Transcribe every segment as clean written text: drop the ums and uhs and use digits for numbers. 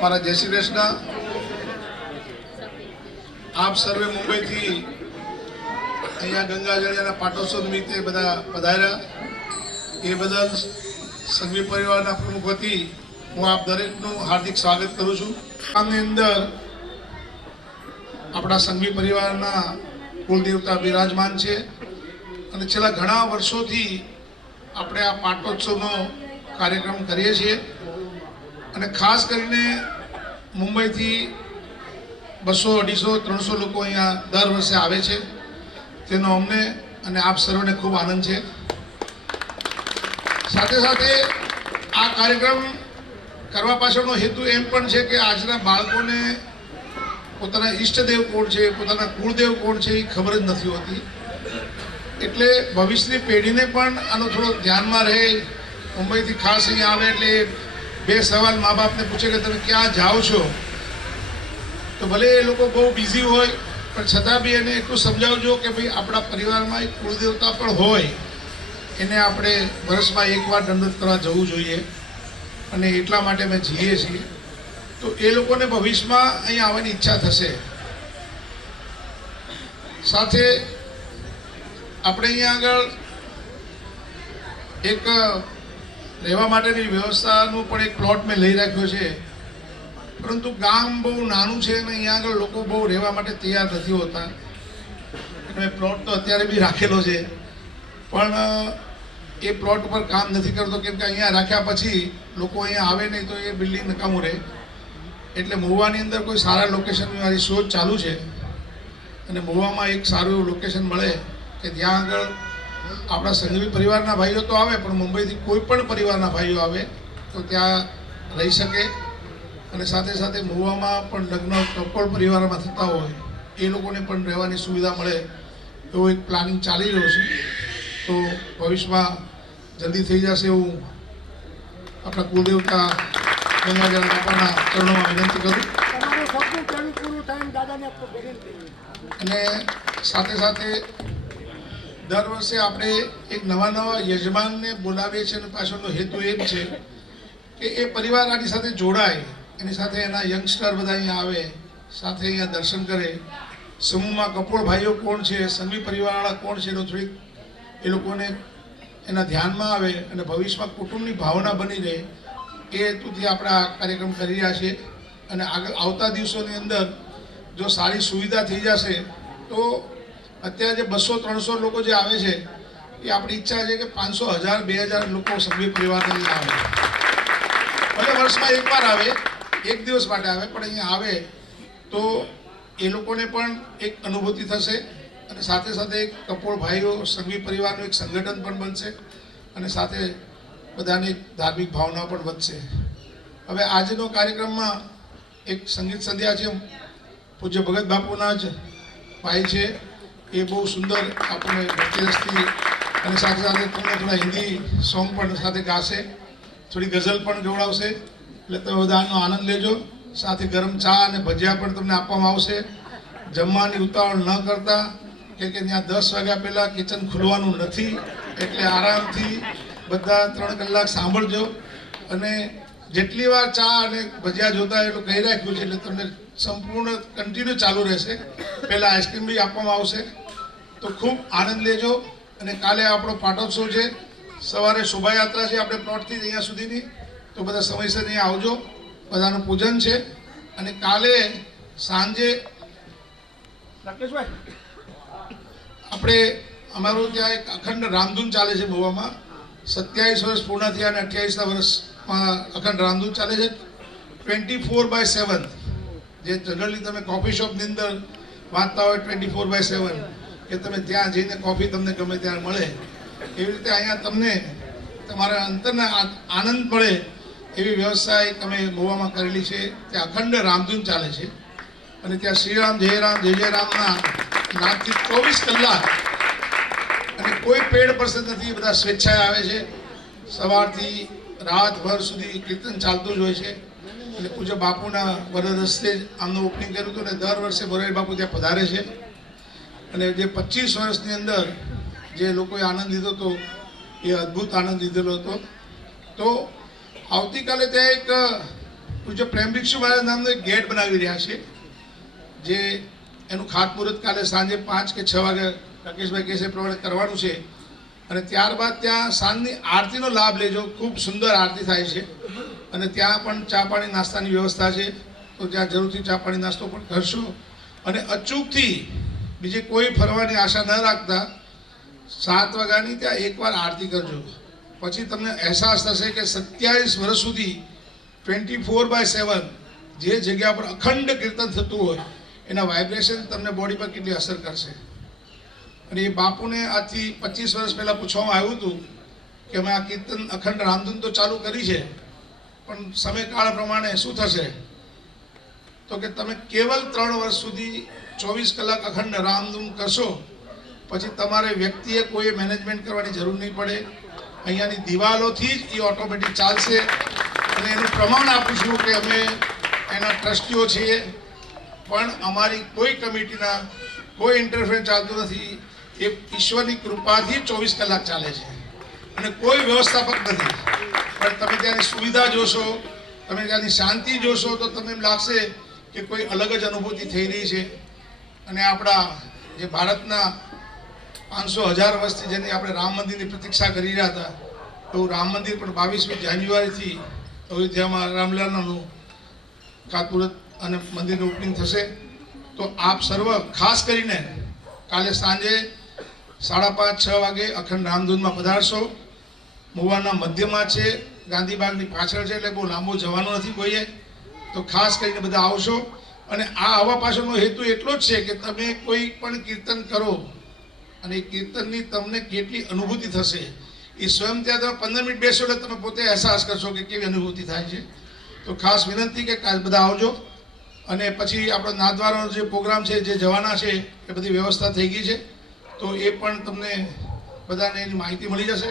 मारा जय श्री कृष्ण। आप सर्वे मुंबई थी अँ गंगाजल पाटोत्सव निमित्ते बधा पधार्या ए बदल संघवी परिवार प्रमुख वती हूँ आप दरेकनु हार्दिक स्वागत करूँ छूं। अंदर अपना संघवी परिवार કુલદેવતા બિરાજમાન છે અને છેલ્લા ઘણા વર્ષોથી આપણે આ પાટોત્સવનો કાર્યક્રમ કરીએ છીએ અને ખાસ કરીને મુંબઈથી 200, 250, 300 લોકો અહીંયા દર વર્ષે આવે છે. તેનો અમને અને આપ સર્વને ખૂબ આનંદ છે. સાથે સાથે આ કાર્યક્રમ કરવા પાછળનો હેતુ એમ પણ છે કે આજના બાળકોને પોતાના ઈષ્ટદેવ કોણ છે, પોતાના કુળદેવ કોણ છે એ ખબર જ નથી હોતી. એટલે ભવિષ્યની પેઢીને પણ આનો થોડો ધ્યાનમાં રહે. મુંબઈથી ખાસ અહીંયા આવે એટલે 2 સવાલ મા બાપને પૂછે કે તમે ક્યાં જાઓ છો, તો ભલે એ લોકો બહુ બિઝી હોય પણ છતાં બી એને એટલું સમજાવજો કે ભાઈ આપણા પરિવારમાં એક કુળદેવતા પણ હોય, એને આપણે વર્ષમાં એકવાર દંડવત કરવા જવું જોઈએ અને એટલા માટે અમે જઈએ છીએ. તો એ લોકોને ભવિષ્યમાં અહીંયા આવવાની ઈચ્છા થશે. સાથે આપણે અહીંયા આગળ એક રહેવા માટેની વ્યવસ્થાનું પણ એક પ્લોટ મેં લઈ રાખ્યો છે, પરંતુ ગામ બહુ નાનું છે અને અહીંયા આગળ લોકો બહુ રહેવા માટે તૈયાર નથી હોતા. મેં પ્લોટ તો અત્યારે બી રાખેલો છે પણ એ પ્લોટ ઉપર કામ નથી કરતો, કેમ કે અહીંયા રાખ્યા પછી લોકો અહીંયા આવે નહીં તો એ બિલ્ડિંગ નકામું રહે. એટલે મહુવાની અંદર કોઈ સારા લોકેશનની મારી શોધ ચાલુ છે અને મહુવામાં એક સારું એવું લોકેશન મળે કે જ્યાં આગળ આપણા સંઘવી પરિવારના ભાઈઓ તો આવે પણ મુંબઈથી કોઈ પણ પરિવારના ભાઈઓ આવે તો ત્યાં રહી શકે. અને સાથે સાથે મહુવામાં પણ લગ્ન કપોળ પરિવારમાં થતા હોય એ લોકોને પણ રહેવાની સુવિધા મળે એવો એક પ્લાનિંગ ચાલી રહ્યો છે. તો ભવિષ્યમાં જલ્દી થઈ જશે એવું આપણા કુલદેવતા ગંગાજળ બાપાના ચરણોમાં વિનંતી કરું. અને સાથે સાથે દર વર્ષે આપણે એક નવા યજમાનને બોલાવીએ છીએ અને પાછળનો હેતુ એમ છે કે એ પરિવાર આની સાથે જોડાય, એની સાથે એના યંગસ્ટર બધા અહીંયા આવે, સાથે અહીંયા દર્શન કરે. સમૂહમાં કપોળ ભાઈઓ કોણ છે, સંઘવી પરિવારવાળા કોણ છે, એનો થોડીક એ લોકોને એના ધ્યાનમાં આવે અને ભવિષ્યમાં કુટુંબની ભાવના બની રહે એ હેતુથી આપણે આ કાર્યક્રમ કરી રહ્યા છીએ. અને આગળ આવતા દિવસોની અંદર જો સારી સુવિધા થઈ જશે તો અત્યારે જે 200-300 લોકો જે આવે છે એ આપણી ઈચ્છા છે કે 500,000-2,000 લોકો સંઘવી પરિવારને આવે. ભલે વર્ષમાં એકવાર આવે, એક દિવસ માટે આવે, પણ અહીંયા આવે તો એ લોકોને પણ એક અનુભૂતિ થશે અને સાથે સાથે કપોળ ભાઈઓ સંઘવી પરિવારનું એક સંગઠન પણ બનશે અને સાથે બધાની ધાર્મિક ભાવના પણ વધશે. હવે આજનો કાર્યક્રમમાં એક સંગીત સંધ્યા છે, પૂજ્ય ભગત બાપુના જ ભાઈ છે, એ બહુ સુંદર આપણને ભક્તિ રસથી અને સાથે સાથે તમને થોડા હિન્દી સોંગ પણ સાથે ગાશે, થોડી ગઝલ પણ ગવડાવશે. એટલે તમે બધાનો આનંદ લેજો. સાથે ગરમ ચા અને ભજીયા પણ તમને આપવામાં આવશે. જમવાની ઉતાવળ ન કરતા, કે ત્યાં 10 વાગ્યા પહેલાં કિચન ખુલવાનું નથી, એટલે આરામથી બધા 3 કલાક સાંભળજો. અને જેટલી વાર ચા અને ભજીયા જોતા એટલું કહી રાખ્યું છે એટલે તમને સંપૂર્ણ કન્ટિન્યુ ચાલુ રહેશે. પહેલાં આઈસ્ક્રીમ બી આપવામાં આવશે. તો ખૂબ આનંદ લેજો. અને કાલે આપણો પાટોત્સવ છે, સવારે શોભાયાત્રા છે આપણે પ્લોટથી અહીંયા સુધીની, તો બધા સમયસર અહીંયા આવજો. બધાનું પૂજન છે અને કાલે સાંજે રાકેશભાઈ આપણે અમારું ત્યાં એક અખંડ રામધૂન ચાલે છે મહુવામાં. 27 વર્ષ પૂર્ણ થયા અને 28ના વર્ષમાં અખંડ રામધૂન ચાલે છે 24/7. જે જનરલી તમે કોફી શોપની અંદર વાંચતા હોય 24/7 કે તમે ત્યાં જઈને કોફી તમને ગમે ત્યાં મળે, એવી રીતે અહીંયા તમને તમારા અંતરને આનંદ મળે એવી વ્યવસ્થા એક અમે મહુવામાં કરેલી છે. ત્યાં અખંડ રામધૂન ચાલે છે અને ત્યાં શ્રીરામ જય રામના નાદથી 24 કલાક અને કોઈ પેડ પર્સન નથી, બધા સ્વેચ્છાએ આવે છે. સવારથી રાતભર સુધી કીર્તન ચાલતું જ હોય છે. અને પૂજ્ય બાપુના વરદ હસ્તે જ આમનું ઓપનિંગ કર્યું હતું અને દર વર્ષે મોરારી બાપુ ત્યાં પધારે છે. અને જે 25 વર્ષની અંદર જે લોકોએ આનંદ લીધો હતો એ અદ્ભુત આનંદ લીધેલો હતો. તો આવતીકાલે ત્યાં એક પૂજ્ય પ્રેમ ભિક્ષુ મહારાજ નામનો એક ગેટ બનાવી રહ્યા છે, જે એનું ખાતમુહૂર્ત કાલે સાંજે 5 કે 6 વાગે રાકેશભાઈ કહે છે પ્રમાણે કરવાનું છે. અને ત્યારબાદ ત્યાં સાંજની આરતીનો લાભ લેજો. ખૂબ સુંદર આરતી થાય છે અને ત્યાં પણ ચા પાણી નાસ્તાની વ્યવસ્થા છે, તો ત્યાં જરૂરથી ચા પાણી નાસ્તો પણ કરશો. અને અચૂકથી બીજે કોઈ ફરવાની આશા ન રાખતા 7 વાગ્યાની ત્યાં એકવાર આરતી કરજો. પછી તમને અહેસાસ થશે કે 27 વર્ષ સુધી 24/7 જે જગ્યા પર અખંડ કીર્તન થતું હોય એના વાઇબ્રેશન તમને બોડી પર કેટલી અસર કરશે. અને એ બાપુને આજથી 25 વર્ષ પહેલાં પૂછવામાં આવ્યું હતું કે અમે આ કીર્તન અખંડ રામધૂન તો ચાલુ કરી છે, પણ સમયકાળ પ્રમાણે શું થશે? તો કે તમે કેવલ 3 વર્ષ સુધી 24 કલાક અખંડ રામધૂન કરશો, પછી તમારે વ્યક્તિએ કોઈ મેનેજમેન્ટ કરવાની જરૂર નહીં પડે. અહીંયાની દિવાલોથી જ એ ઓટોમેટિક ચાલશે. અને એનું પ્રમાણ આપું છું કે અમે એના ટ્રસ્ટીઓ છીએ, પણ અમારી કોઈ કમિટીના કોઈ ઇન્ટરફેરન્સ ચાલતું નથી. એ ઈશ્વરની કૃપાથી 24 કલાક ચાલે છે અને કોઈ વ્યવસ્થાપક નથી. પણ તમે ત્યાંની સુવિધા જોશો, તમે ત્યાંની શાંતિ જોશો તો તમને એમ લાગશે કે કોઈ અલગ જ અનુભૂતિ થઈ રહી છે. અને આપણા જે ભારતના 500,000 વર્ષથી જેની આપણે રામ મંદિરની પ્રતીક્ષા કરી રહ્યા હતા, એવું રામ મંદિર પણ 22મી જાન્યુઆરીથી અયોધ્યામાં રામલલ્લાનું ખાતમુહૂર્ત અને મંદિરનું ઓપનિંગ થશે. તો આપ સર્વ ખાસ કરીને કાલે સાંજે 5:30-6 વાગે અખંડ રામધૂનમાં પધારશો. મુવાના મધ્યમાં છે, ગાંધીબાગની પાછળ છે, એટલે બહુ લાંબુ જવાનું નથી કોઈએ. તો ખાસ કરીને બધા આવશો. અને આ આવવા પાછળનો હેતુ એટલો જ છે કે તમે કોઈ પણ કીર્તન કરો અને એ કીર્તનની તમને કેટલી અનુભૂતિ થશે એ સ્વયં ત્યાં તમે 15 મિનિટ બેસો એટલે તમે પોતે અહેસાસ કરશો કે કેવી અનુભૂતિ થાય છે. તો ખાસ વિનંતી કે બધા આવજો. અને પછી આપણો નાથદ્વારાનો જે પ્રોગ્રામ છે, જે જવાના છે, એ બધી વ્યવસ્થા થઈ ગઈ છે. તો એ પણ તમને બધાને એની માહિતી મળી જશે.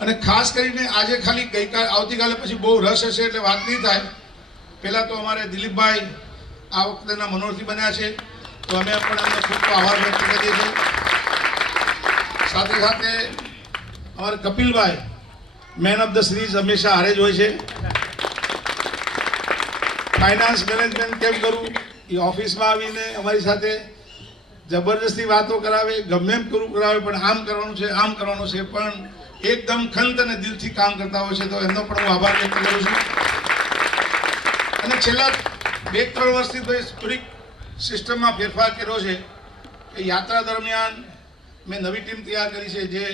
અને ખાસ કરીને આજે ખાલી આવતીકાલે પછી બહુ રસ હશે એટલે વાત નહીં થાય. પહેલાં તો અમારે દિલીપભાઈ આ વખતેના મનોરથી બન્યા છે, તો અમે પણ એમને ખૂબ આભાર વ્યક્ત કરીએ છીએ. સાથે સાથે અમારે કપિલભાઈ મેન ઓફ ધ સિરીઝ હંમેશા હારે જ હોય છે. ફાઇનાન્સ મેનેજમેન્ટ કેમ કરું એ ઓફિસમાં આવીને અમારી સાથે જબરજસ્તી વાતો કરાવે, ગમે એમ કરાવે, પણ આમ કરવાનું છે, આમ કરવાનું છે, પણ એકદમ ખંત અને દિલથી કામ કરતા હોય છે. તો એમનો પણ હું આભાર વ્યક્ત કરું છું. અને છેલ્લા 2-3 વર્ષથી તો થોડીક સિસ્ટમમાં ફેરફાર કર્યો છે કે યાત્રા દરમિયાન મેં નવી ટીમ તૈયાર કરી છે, જે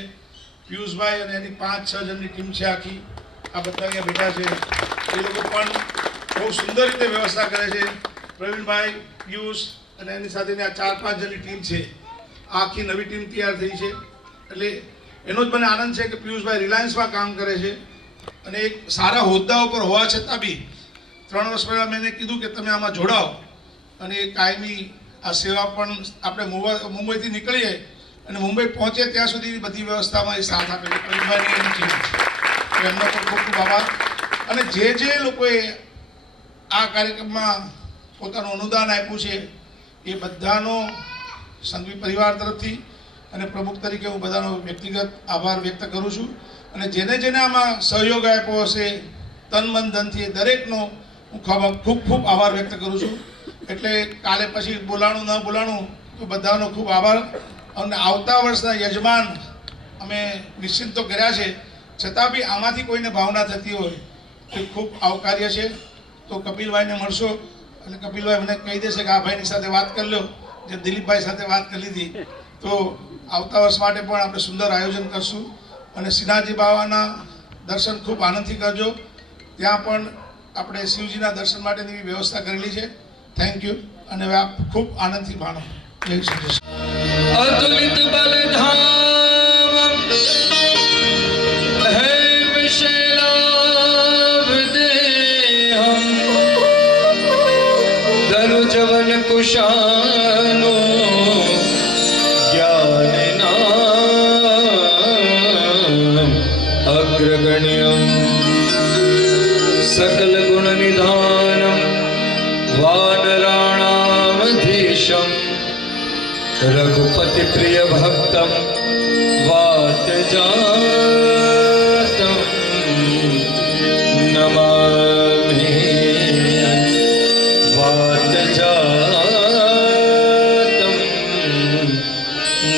પિયુષભાઈ અને એની 5-6 જણની ટીમ છે આખી. આ બધા અહીંયા બેઠા છે. એ લોકો પણ બહુ સુંદર રીતે વ્યવસ્થા કરે છે. પ્રવીણભાઈ, પિયુષ અને એની સાથેની આ 4-5 જણની ટીમ છે. આખી નવી ટીમ તૈયાર થઈ છે. એટલે એનો જ મને આનંદ છે કે પિયુષભાઈ રિલાયન્સમાં કામ કરે છે અને એક સારા હોદ્દા ઉપર હોવા છતાં બી 3 વર્ષ પહેલાં મેં કીધું કે તમે આમાં જોડાઓ અને એ કાયમી આ સેવા પણ આપણે મુંબઈથી નીકળીએ અને મુંબઈ પહોંચે ત્યાં સુધી બધી વ્યવસ્થામાં એ સાથ આપે છે. પ્રવીણભાઈની એની ટીમ, એમનો પણ ખૂબ ખૂબ આભાર. અને જે લોકોએ આ કાર્યક્રમમાં પોતાનું અનુદાન આપ્યું છે એ બધાનો સંઘવી પરિવાર તરફથી અને પ્રમુખ તરીકે હું બધાનો વ્યક્તિગત આભાર વ્યક્ત કરું છું. અને જેને આમાં સહયોગ આપ્યો હશે તન મન ધનથી, દરેકનો હું ખૂબ ખૂબ આભાર વ્યક્ત કરું છું. એટલે કાલે પછી બોલાણું ન બોલાણું તો બધાનો ખૂબ આભાર. અને આવતા વર્ષના યજમાન અમે નિશ્ચિત તો કર્યા છે, છતાં બી આમાંથી કોઈને ભાવના થતી હોય તો ખૂબ આવકાર્ય છે. તો કપિલભાઈને મળશો એટલે કપિલભાઈ મને કહી દેશે કે આ ભાઈની સાથે વાત કરી લો, જે દિલીપભાઈ સાથે વાત કરી લીધી. તો આવતા વર્ષ માટે પણ આપણે સુંદર આયોજન કરશું. અને શ્રીનાથજી બાવાના દર્શન ખૂબ આનંદથી કરજો. ત્યાં પણ આપણે શિવજીના દર્શન માટેની વ્યવસ્થા કરેલી છે. Thank you. અને હવે આપ ખૂબ આનંદથી માણો. જય શ્રી કૃષ્ણ. અતુલિત બલધામ હે વિશેલાભ દેહમ ધનુજવન કુશાનો જ્ઞાનનામ અગ્રગણ્યમ સકલ ગુણ નિધાનમ વાનરાણામધીશમ रघुपति प्रिय भक्तम वातजातम नमामि वातजातम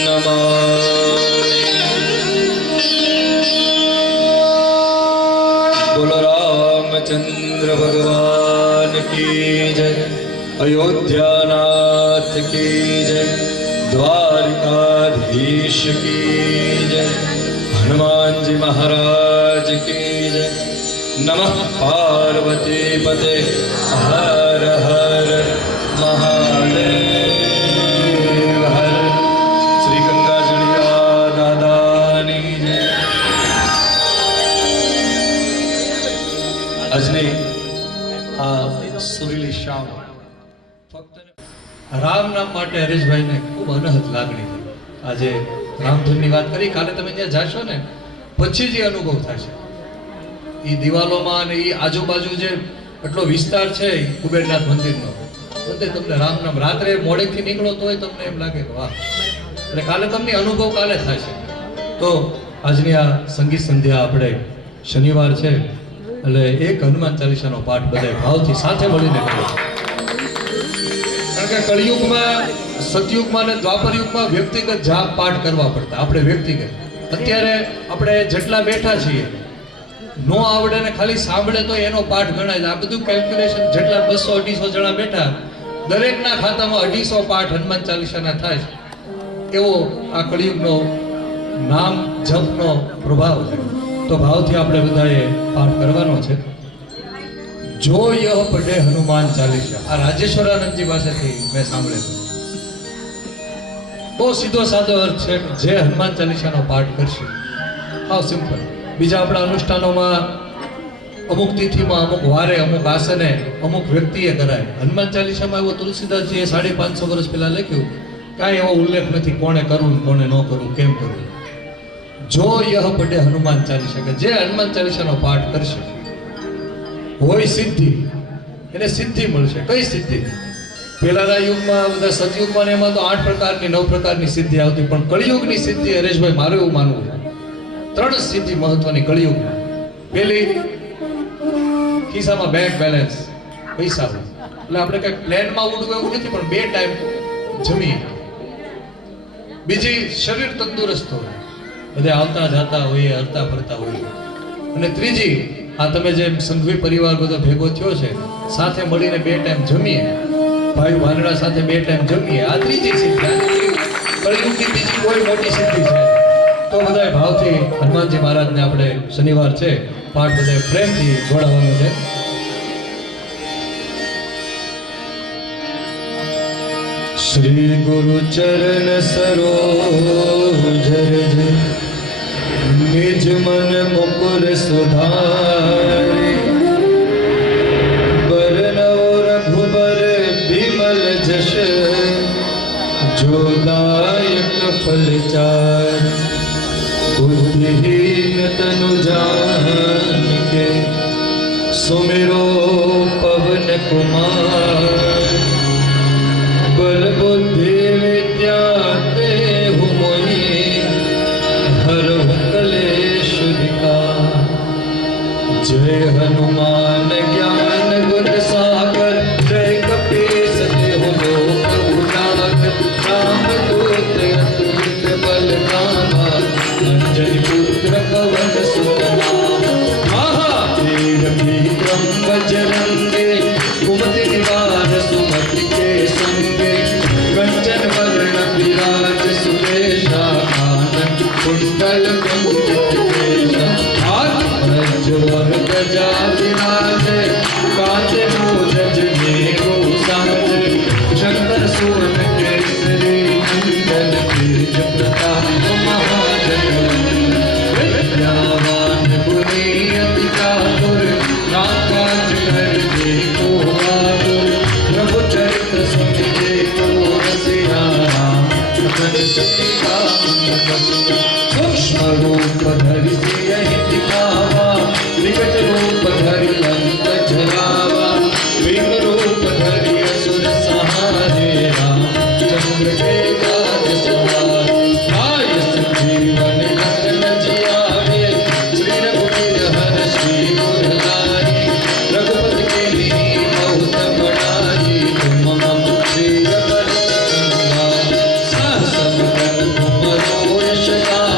नमामि। बोलो रामचंद्र भगवान की जय, अयोध्यानाथ की जय, द्वारिकाधीश की जय। हनुमान जी महाराज की जय। नमः पार्वती पते हर हर महादेव हर। श्री गंगाजलिया दादानी जय। આજની આ સુરીલી શામ ફક્ત રામ નામ માટે હરેશભાઈને ખૂબ અનહદ લાગણી થઈ. આજે રામધૂનની વાત કરી, કાલે તમે ત્યાં જાશો ને પછી જે અનુભવ થશે એ દિવાલોમાં અને એ આજુબાજુ જે એટલો વિસ્તાર છે ઈ કુબેરનાથ મંદિરનો, બધે તમને રામ નામ રાત્રે મોડેકથી નીકળો તોય તમને એમ લાગે કે વાહ. એટલે કાલે તમને અનુભવ કાલે થશે. તો આજની આ સંગીત સંધ્યા આપણે શનિવાર છે એટલે એક હનુમાન ચાલીસાનો પાઠ બધાય ભાવથી સાથે મળીને કરીએ. કારણ કે કળિયુગમાં, સતયુગમાં અને દ્વાપર યુગમાં વ્યક્તિગત જાપ પાઠ કરવા પડતા. આપણે વ્યક્તિગત અત્યારે આપણે જેટલા બેઠા છીએ નો આવડે ને ખાલી સાંભળે તો એનો પાઠ ગણાય છે. આ બધું કેલ્ક્યુલેશન જેટલા 200-250 જણા બેઠા દરેકના ખાતામાં 250 પાઠ હનુમાન ચાલીસાના થાય છે. એવો આ કળિયુગનો નામ જપનો પ્રભાવ છે. તો ભાવથી આપણે બધાએ પાઠ કરવાનો છે. જો યહ પઢે હનુમાન ચાલીસા. આ રાજેશ્વરાનંદજી પાસેથી મેં સાંભળેલું. બહુ સીધો સાદો અર્થ છે. જે હનુમાન ચાલીસાનો પાઠ કરશે, હાવ સિમ્પલ. બીજા આપણા અનુષ્ઠાનોમાં અમુક તિથિમાં, અમુક વારે, અમુક આસને, અમુક વ્યક્તિએ કરાય. હનુમાન ચાલીસામાં એવો તુલસીદાસજીએ 550 વર્ષ પહેલા લખ્યું, કાંઈ એવો ઉલ્લેખ નથી કોણે કરવું, કોણે ન કરવું, કેમ કરવું. જો યહ પઢે હનુમાન ચાલીસા, કે જે હનુમાન ચાલીસાનો પાઠ કરશે હોય સિદ્ધિ, એને સિદ્ધિ મળશે. કઈ સિદ્ધિ? પહેલાના યુગમાં, બધા સતયુગમાં એમાં તો 8 પ્રકારની 9 પ્રકારની સિદ્ધિ આવતી, પણ કળિયુગની સિદ્ધિ હરેશભાઈ મારું એવું માનવું છે 3 સિદ્ધિ મહત્વની કળિયુગમાં. પહેલી, ખિસ્સામાં બેંક બેલેન્સ, પૈસા હોય. એટલે આપણે કંઈક પ્લેનમાં ઉડવું એવું નથી, પણ 2 ટાઈમ જમીએ. બીજી, શરીર તંદુરસ્ત હોય, બધે આવતા જાતા હોઈએ, હરતા ફરતા હોઈએ. અને ત્રીજી, આ તમે જે સંઘવી પરિવાર બધો ભેગો થયો છે, સાથે મળીને 2 ટાઈમ જમીએ, ભાઈ ભાનડા સાથે 2 ટાઈમ જમીએ. આ ત્રીજી સિદ્ધિ. કળિયુગની બીજી કોઈ મોટી સિદ્ધિ છે. તો બધાય ભાવથી હનુમાનજી મહારાજને આપણે શનિવાર છે પાઠ બધાય પ્રેમથી જોડાવાનો છે. श्री गुरु चरण सरोज रज निज मन मुकुर सुधारे बरनव रघुबर बिमल जश जो दायक फल चार बुद्धिहीन तनु जानिके सुमिरो पवन कुमार बल बुद्धि विद्या देहु मोहि हरहु कलेश विकार जय हनुमान ज्ञान गुण सागर जय कपीस देहु लोक उजागर राम दूत अतुलित बल धामा अंजनी पुत्र पवन सुत महावीर विक्रम बजरंगी कुमति निवार सुमति के संगे कंचन वर्ण विराज सुरेशा कानन कुंडल कुंचित केशा हाथ प्रज्वल गजा विराजे कांधे मूज जनेऊ साजे शंकर सुवन केसरी नंदन तेज प्रताप महाजन विद्यावान गुणी अति चातुर नाकाज कर देखो बहादुर प्रभु चरित्र सुन देखो रसिया राम सखी सूक्ष्म रूप धरि सियहि दिखावा विकट रूप धरि लंक जलावा भीम रूप धरि असुर सहारे रामचंद्र के काज सवारे आय संजीवन लखन जियावे श्री रघुवीर हर्षि उर लाए रघुपति के बहुत बड़ाई तुम मम प्रिय भरत सहस बदन तुम यश गाए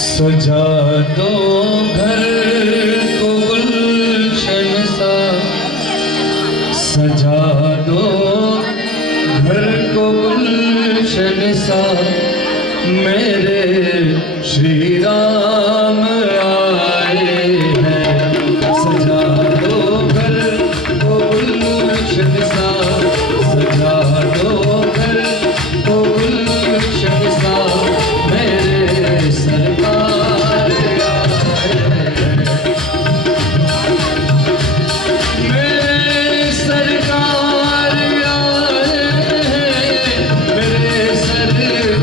सजा दो घर को गुलशन सा, सजा दो घर को गुलशन सा, मेरे श्री राम आए हैं। सजा दो घर को गुलशन सा, सजा दो घर को गुलशन सा, मेरे सरकार आए हैं। मेरे सरकार आए हैं, मेरे सरकार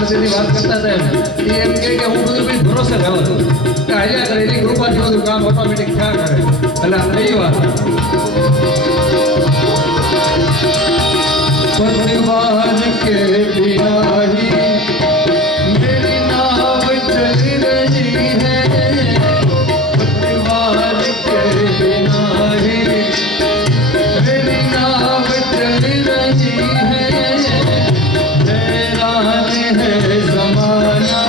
પ્રત્યેની વાત કરતા હતા એ એમ કહે કે હું બધું કંઈ ભરોસે રહેવા દઉં કે હાલ્યા કરે એની કૃપાથી બધું કામ ઓટોમેટિક થયા કરે એટલે આ કઈ વાત परिवार के बिना ही मेरी नाव चल रही है परिवार के बिना ही मेरी नाव चल रही है हैरान है ज़माना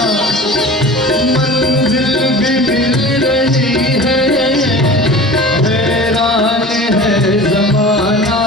मंजिल भी मिल रही है हैरान है ज़माना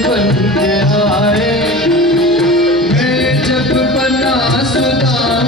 बन के आए मैं जब बना सुदामा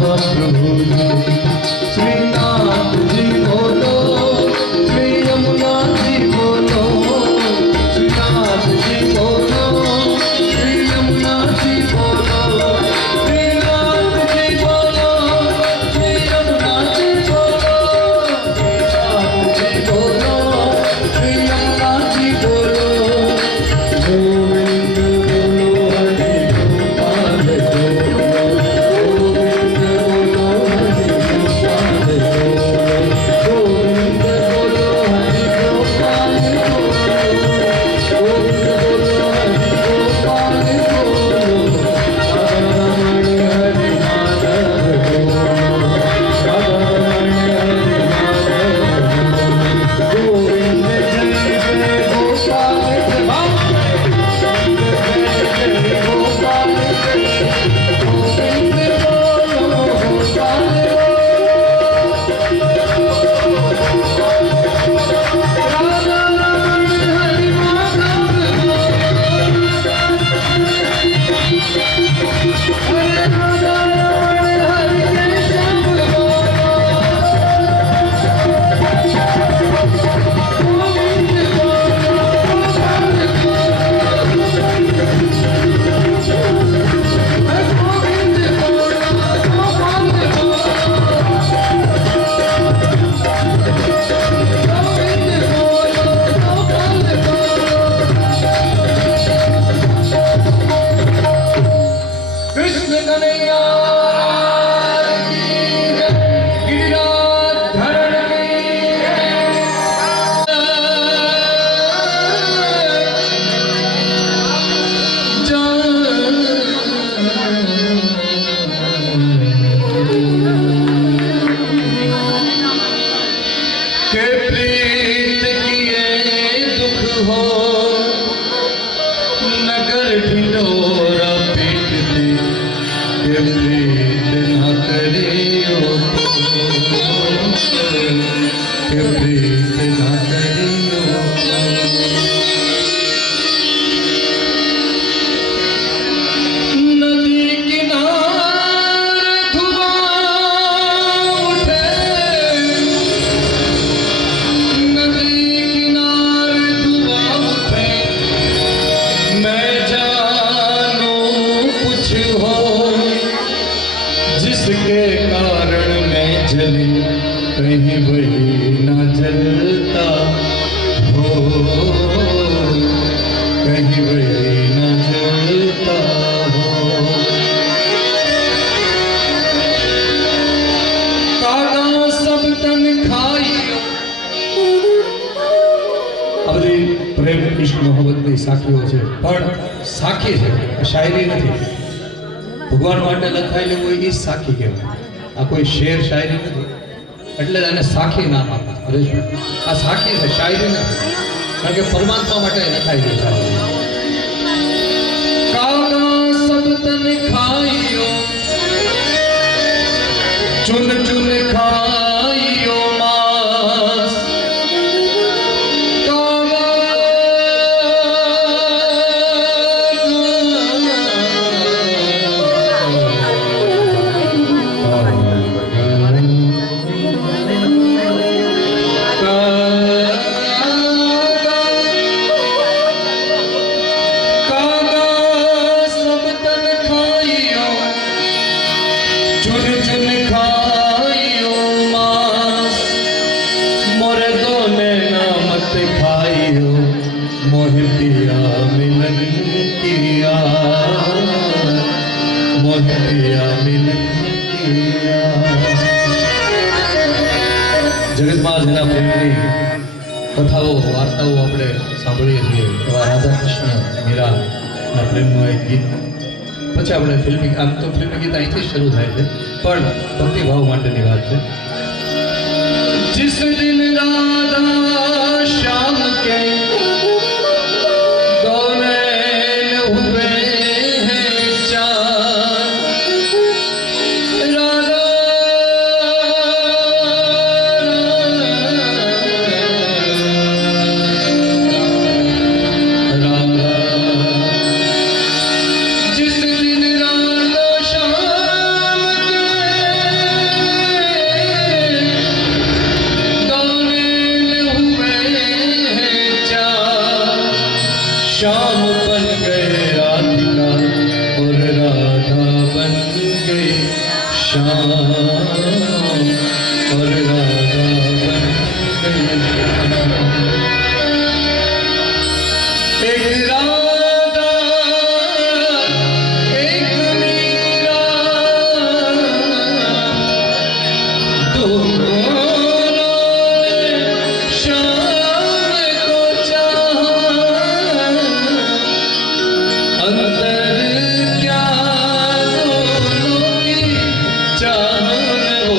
महाप्रभु श्रीनाथ जी बोलो, श्री यमुना जी बोलो, श्रीनाथ जी बोलो, श्री यमुना जी बोलो, श्रीनाथ जी बोलो, श्री यमुना जी बोलो, श्रीनाथ जी बोलो, श्री यमुना जी बोलो। गोविंद बोलो हरि गोपाल गोविंद बोलो हरि गोपाल गोविंद बोलो हरि गोपाल रमण हरि माधव रमण हरि माधव गोविंद जय जय गोपाल कृष्ण कन्हैया की जय, गिरिराज धरण की के प्रीत किए दुख हो नगर ढिंढोरा पीटती के प्रीत न करियो के प्रीत न करियो नदी किनारे धुआं उठे नदी किनारे धुआं उठे मैं जानू कुछ हो जिसके कारण मैं जली कहीं वही न जलता हो कहीं वही न जलता हो कागा सब तन खाइयो આ બધી પ્રેમ ઇશ્ક મોહબ્બતની સાખીઓ છે પણ સાખી છે શાયરી નથી ભગવાન માટે લખાયેલું હોય એ સાખી કહેવાય આ કોઈ શેર શાયરી નથી એટલે આને સાખી નામ આપ્યું હરેશભાઈ આ સાખી છે શાયરી નથી કારણ કે પરમાત્મા માટે લખાયેલી છે કાગા સબ તન ખાઈયો ચુન ચુન ખાઈયો માંસ चुन चुन खाइयो मांस मोरे दो नैना मत खाइयो मोह पिया मिलन किया मोह पिया मिलन किया જગતમાં જેના પ્રેમની કથાઓ વાર્તાઓ આપણે સાંભળીએ છીએ એવા રાધા કૃષ્ણ મીરાના પ્રેમનું એક ગીત પછી આપણે ફિલ્મી આમ તો ફિલ્મી ગીત અહીંથી શરૂ થાય છે પણ ભક્તિભાવ માટેની વાત છે जिस दिन राधा श्याम के दो नैन हुए हैं चार राधा जिस दिन राधा श्याम के श्याम और राधा बन गए। एक राधा एक मीरा दोनों ने श्याम को चाहा, अंतर क्या दोनों की चाहत वो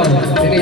પણ એની